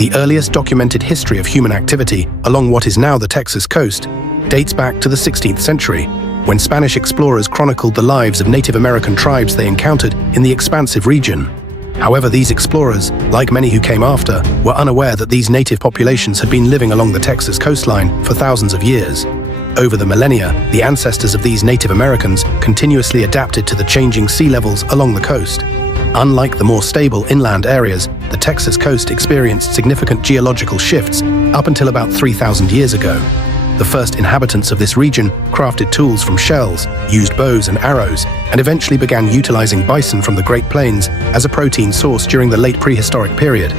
The earliest documented history of human activity along what is now the Texas coast dates back to the 16th century, when Spanish explorers chronicled the lives of Native American tribes they encountered in the expansive region. However, these explorers, like many who came after, were unaware that these native populations had been living along the Texas coastline for thousands of years. Over the millennia, the ancestors of these Native Americans continuously adapted to the changing sea levels along the coast. Unlike the more stable inland areas, the Texas coast experienced significant geological shifts up until about 3,000 years ago. The first inhabitants of this region crafted tools from shells, used bows and arrows, and eventually began utilizing bison from the Great Plains as a protein source during the late prehistoric period.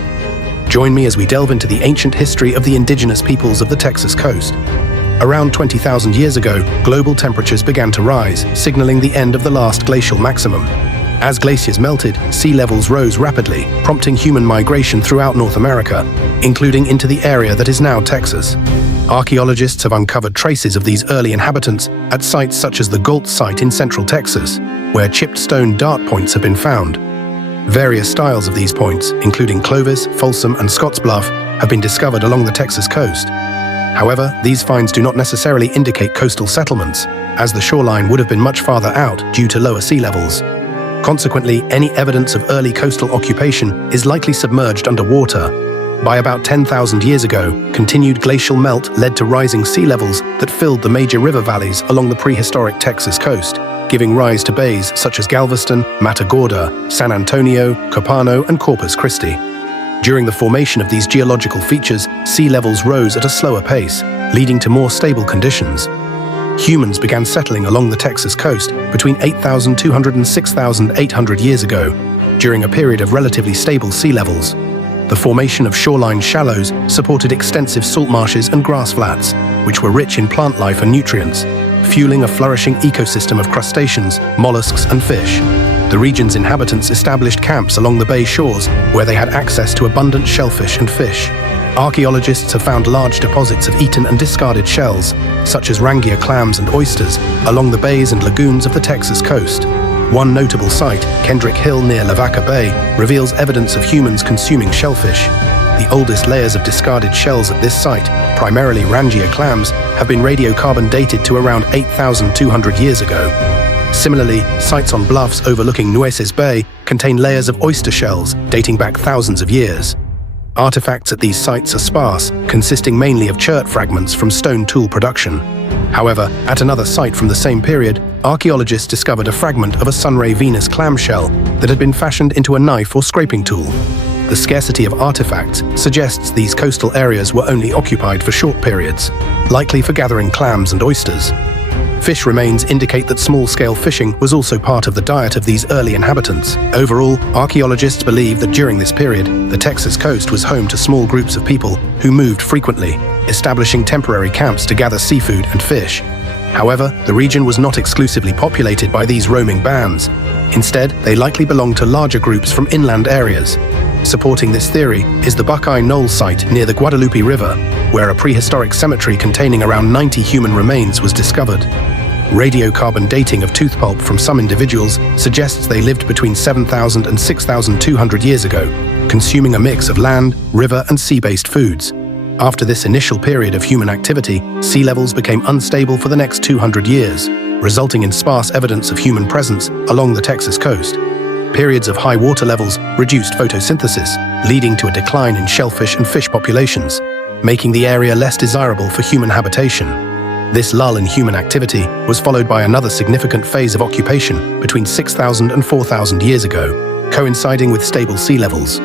Join me as we delve into the ancient history of the indigenous peoples of the Texas coast. Around 20,000 years ago, global temperatures began to rise, signaling the end of the last glacial maximum. As glaciers melted, sea levels rose rapidly, prompting human migration throughout North America, including into the area that is now Texas. Archaeologists have uncovered traces of these early inhabitants at sites such as the Galt site in central Texas, where chipped stone dart points have been found. Various styles of these points, including Clovis, Folsom, and Scottsbluff, have been discovered along the Texas coast. However, these finds do not necessarily indicate coastal settlements, as the shoreline would have been much farther out due to lower sea levels. Consequently, any evidence of early coastal occupation is likely submerged underwater. By about 10,000 years ago, continued glacial melt led to rising sea levels that filled the major river valleys along the prehistoric Texas coast, giving rise to bays such as Galveston, Matagorda, San Antonio, Copano, and Corpus Christi. During the formation of these geological features, sea levels rose at a slower pace, leading to more stable conditions. Humans began settling along the Texas coast between 8,200 and 6,800 years ago, during a period of relatively stable sea levels. The formation of shoreline shallows supported extensive salt marshes and grass flats, which were rich in plant life and nutrients, fueling a flourishing ecosystem of crustaceans, mollusks, and fish. The region's inhabitants established camps along the bay shores where they had access to abundant shellfish and fish. Archaeologists have found large deposits of eaten and discarded shells, such as Rangia clams and oysters, along the bays and lagoons of the Texas coast. One notable site, Kendrick Hill near Lavaca Bay, reveals evidence of humans consuming shellfish. The oldest layers of discarded shells at this site, primarily Rangia clams, have been radiocarbon dated to around 8,200 years ago. Similarly, sites on bluffs overlooking Nueces Bay contain layers of oyster shells dating back thousands of years. Artifacts at these sites are sparse, consisting mainly of chert fragments from stone tool production. However, at another site from the same period, archaeologists discovered a fragment of a Sunray Venus clamshell that had been fashioned into a knife or scraping tool. The scarcity of artifacts suggests these coastal areas were only occupied for short periods, likely for gathering clams and oysters. Fish remains indicate that small-scale fishing was also part of the diet of these early inhabitants. Overall, archaeologists believe that during this period, the Texas coast was home to small groups of people who moved frequently, establishing temporary camps to gather seafood and fish. However, the region was not exclusively populated by these roaming bands. Instead, they likely belonged to larger groups from inland areas. Supporting this theory is the Buckeye Knoll site near the Guadalupe River, where a prehistoric cemetery containing around 90 human remains was discovered. Radiocarbon dating of tooth pulp from some individuals suggests they lived between 7,000 and 6,200 years ago, consuming a mix of land, river, and sea-based foods. After this initial period of human activity, sea levels became unstable for the next 200 years, resulting in sparse evidence of human presence along the Texas coast. Periods of high water levels reduced photosynthesis, leading to a decline in shellfish and fish populations, making the area less desirable for human habitation. This lull in human activity was followed by another significant phase of occupation between 6,000 and 4,000 years ago, coinciding with stable sea levels.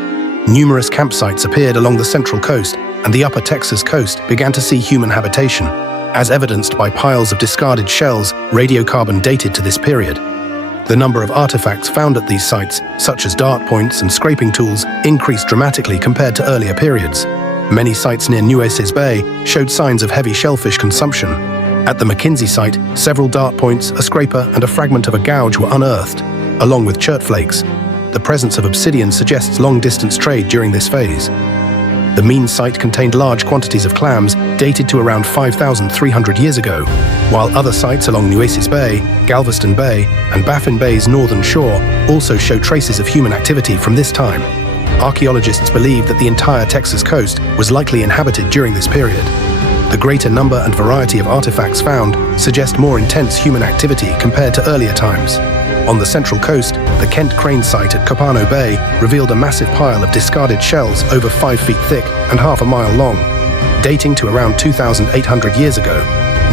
Numerous campsites appeared along the central coast, and the upper Texas coast began to see human habitation, as evidenced by piles of discarded shells radiocarbon dated to this period. The number of artifacts found at these sites, such as dart points and scraping tools, increased dramatically compared to earlier periods. Many sites near Nueces Bay showed signs of heavy shellfish consumption. At the McKinsey site, several dart points, a scraper, and a fragment of a gouge were unearthed, along with chert flakes. The presence of obsidian suggests long-distance trade during this phase. The Mean site contained large quantities of clams dated to around 5,300 years ago, while other sites along Nueces Bay, Galveston Bay, and Baffin Bay's northern shore also show traces of human activity from this time. Archaeologists believe that the entire Texas coast was likely inhabited during this period. The greater number and variety of artifacts found suggest more intense human activity compared to earlier times. On the central coast, the Kent Crane site at Capano Bay revealed a massive pile of discarded shells over 5 feet thick and half a mile long. Dating to around 2,800 years ago,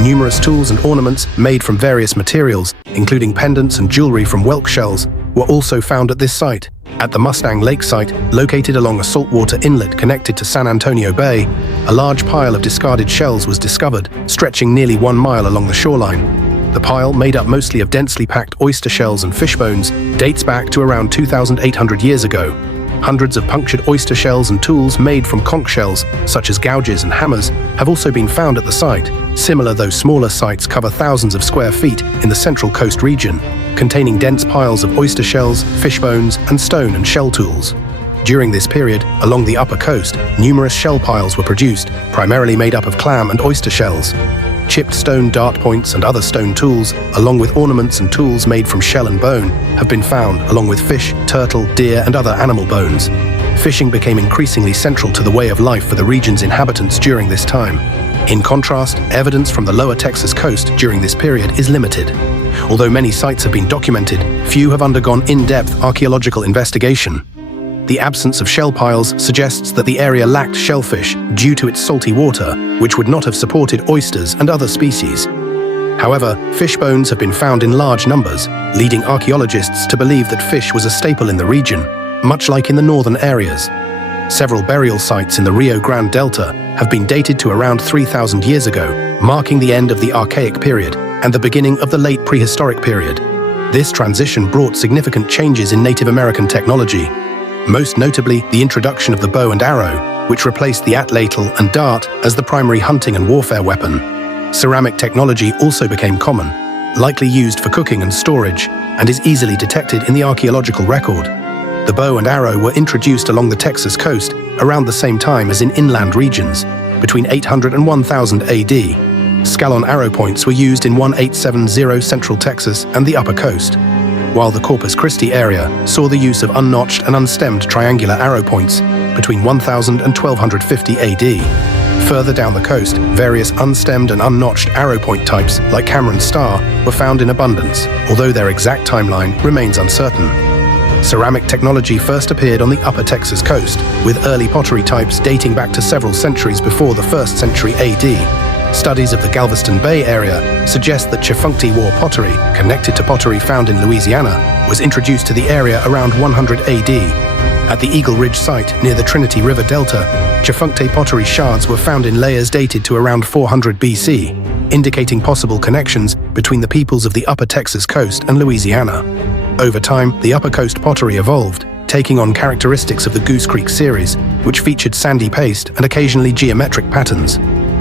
numerous tools and ornaments made from various materials, including pendants and jewelry from whelk shells, were also found at this site. At the Mustang Lake site, located along a saltwater inlet connected to San Antonio Bay, a large pile of discarded shells was discovered, stretching nearly 1 mile along the shoreline. The pile, made up mostly of densely packed oyster shells and fish bones, dates back to around 2,800 years ago. Hundreds of punctured oyster shells and tools made from conch shells, such as gouges and hammers, have also been found at the site. Similar though smaller sites cover thousands of square feet in the Central Coast region, containing dense piles of oyster shells, fish bones, and stone and shell tools. During this period, along the upper coast, numerous shell piles were produced, primarily made up of clam and oyster shells. Chipped stone dart points and other stone tools, along with ornaments and tools made from shell and bone, have been found, along with fish, turtle, deer, and other animal bones. Fishing became increasingly central to the way of life for the region's inhabitants during this time. In contrast, evidence from the lower Texas coast during this period is limited. Although many sites have been documented, few have undergone in-depth archaeological investigation. The absence of shell piles suggests that the area lacked shellfish due to its salty water, which would not have supported oysters and other species. However, fish bones have been found in large numbers, leading archaeologists to believe that fish was a staple in the region, much like in the northern areas. Several burial sites in the Rio Grande Delta have been dated to around 3,000 years ago, marking the end of the Archaic period and the beginning of the late prehistoric period. This transition brought significant changes in Native American technology, most notably the introduction of the bow and arrow, which replaced the atlatl and dart as the primary hunting and warfare weapon. Ceramic technology also became common, likely used for cooking and storage, and is easily detected in the archaeological record. The bow and arrow were introduced along the Texas coast around the same time as in inland regions, between 800 and 1000 AD. Scalon arrow points were used in 1870 Central Texas and the Upper Coast, while the Corpus Christi area saw the use of unnotched and unstemmed triangular arrow points between 1000 and 1250 AD. Further down the coast, various unstemmed and unnotched arrow point types, like Cameron Star, were found in abundance, although their exact timeline remains uncertain. Ceramic technology first appeared on the upper Texas coast, with early pottery types dating back to several centuries before the 1st century AD. Studies of the Galveston Bay area suggest that Chifuncte war pottery, connected to pottery found in Louisiana, was introduced to the area around 100 AD. At the Eagle Ridge site near the Trinity River Delta, Chifuncte pottery shards were found in layers dated to around 400 BC, indicating possible connections between the peoples of the upper Texas coast and Louisiana. Over time, the upper coast pottery evolved, taking on characteristics of the Goose Creek series, which featured sandy paste and occasionally geometric patterns.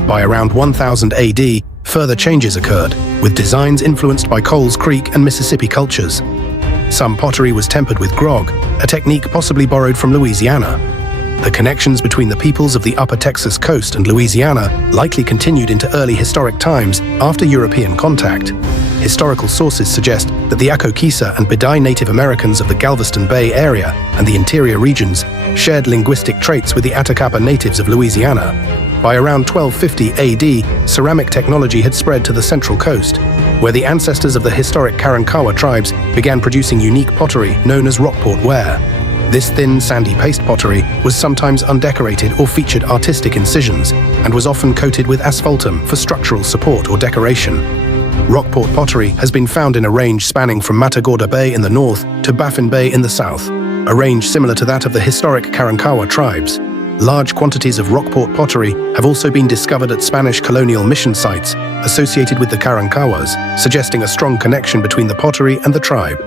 By around 1000 AD, further changes occurred, with designs influenced by Coles Creek and Mississippi cultures. Some pottery was tempered with grog, a technique possibly borrowed from Louisiana. The connections between the peoples of the upper Texas coast and Louisiana likely continued into early historic times after European contact. Historical sources suggest that the Acokisa and Bidai Native Americans of the Galveston Bay area and the interior regions shared linguistic traits with the Atacapa natives of Louisiana. By around 1250 AD, ceramic technology had spread to the Central Coast, where the ancestors of the historic Karankawa tribes began producing unique pottery known as Rockport ware. This thin, sandy paste pottery was sometimes undecorated or featured artistic incisions, and was often coated with asphaltum for structural support or decoration. Rockport pottery has been found in a range spanning from Matagorda Bay in the north to Baffin Bay in the south, a range similar to that of the historic Karankawa tribes. Large quantities of Rockport pottery have also been discovered at Spanish colonial mission sites associated with the Karankawas, suggesting a strong connection between the pottery and the tribe.